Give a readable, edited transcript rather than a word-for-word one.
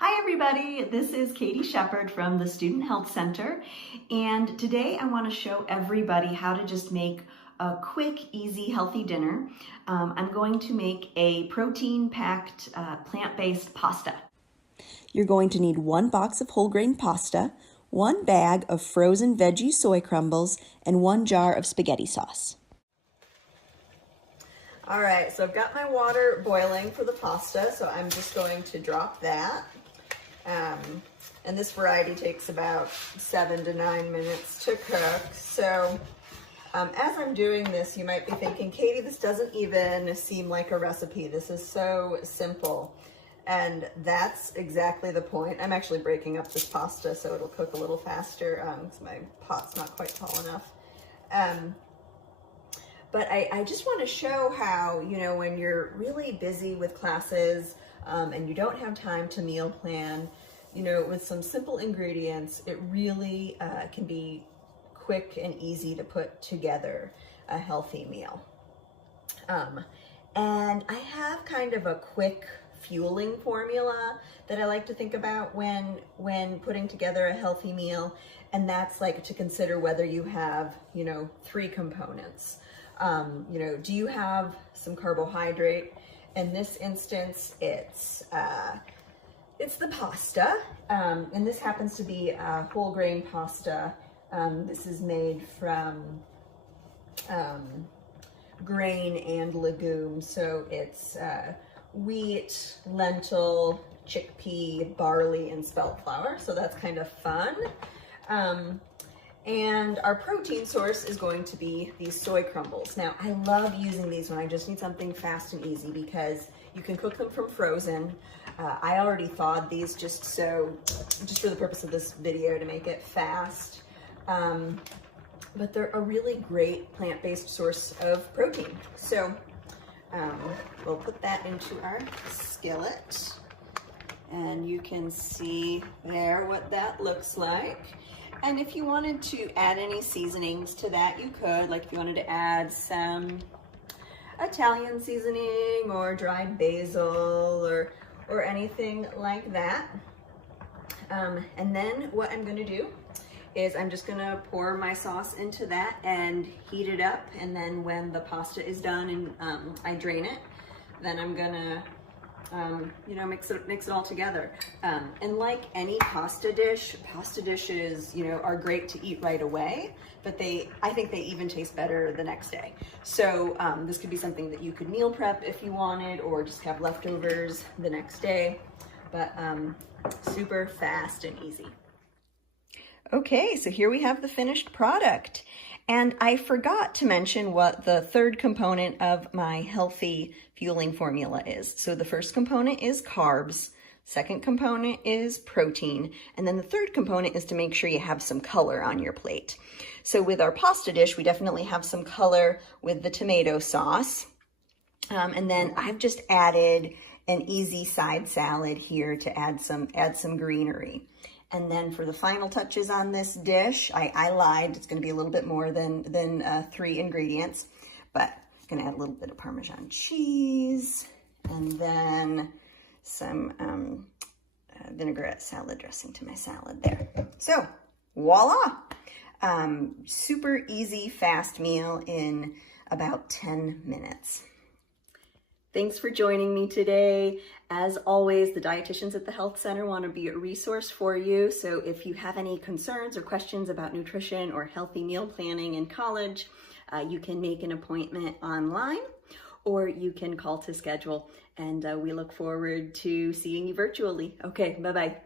Hi everybody, this is Katie Shepard from the Student Health Center, and today I want to show everybody how to just make a quick, easy, healthy dinner. I'm going to make a protein-packed, plant-based pasta. You're going to need 1 box of whole grain pasta, 1 bag of frozen veggie soy crumbles, and 1 jar of spaghetti sauce. All right, so I've got my water boiling for the pasta, so I'm just going to drop that. And this variety takes about 7 to 9 minutes to cook. So as I'm doing this, you might be thinking, Katie, this doesn't even seem like a recipe. This is so simple. And that's exactly the point. I'm actually breaking up this pasta so it'll cook a little faster because my pot's not quite tall enough. But I just want to show how, when you're really busy with classes and you don't have time to meal plan, with some simple ingredients, it really can be quick and easy to put together a healthy meal. And I have kind of a quick fueling formula that I like to think about when putting together a healthy meal, and that's like to consider whether you have, 3 components. Do you have some carbohydrate? In this instance, it's the pasta, and this happens to be whole grain pasta. This is made from grain and legumes, so it's wheat, lentil, chickpea, barley, and spelt flour, so that's kind of fun. And our protein source is going to be these soy crumbles. Now, I love using these when I just need something fast and easy because you can cook them from frozen. I already thawed these just for the purpose of this video to make it fast. But they're a really great plant-based source of protein. So we'll put that into our skillet. And you can see there what that looks like. And if you wanted to add any seasonings to that, you could. Like if you wanted to add some Italian seasoning or dried basil or anything like that. And then what I'm gonna do is I'm just gonna pour my sauce into that and heat it up. And then when the pasta is done and I drain it, then I'm gonna mix it all together. And like any pasta dishes, are great to eat right away, but I think they even taste better the next day. So this could be something that you could meal prep if you wanted, or just have leftovers the next day, but super fast and easy. Okay, so here we have the finished product. And I forgot to mention what the third component of my healthy fueling formula is. So the first component is carbs, second component is protein, and then the third component is to make sure you have some color on your plate. So with our pasta dish, we definitely have some color with the tomato sauce. And then I've just added an easy side salad here to add some greenery. And then for the final touches on this dish, I lied. It's going to be a little bit more than 3 ingredients, but I'm going to add a little bit of Parmesan cheese and then some vinaigrette salad dressing to my salad there. So voila! Super easy, fast meal in about 10 minutes. Thanks for joining me today. As always, the dietitians at the Health Center want to be a resource for you. So if you have any concerns or questions about nutrition or healthy meal planning in college, you can make an appointment online or you can call to schedule. And we look forward to seeing you virtually. Okay, bye-bye.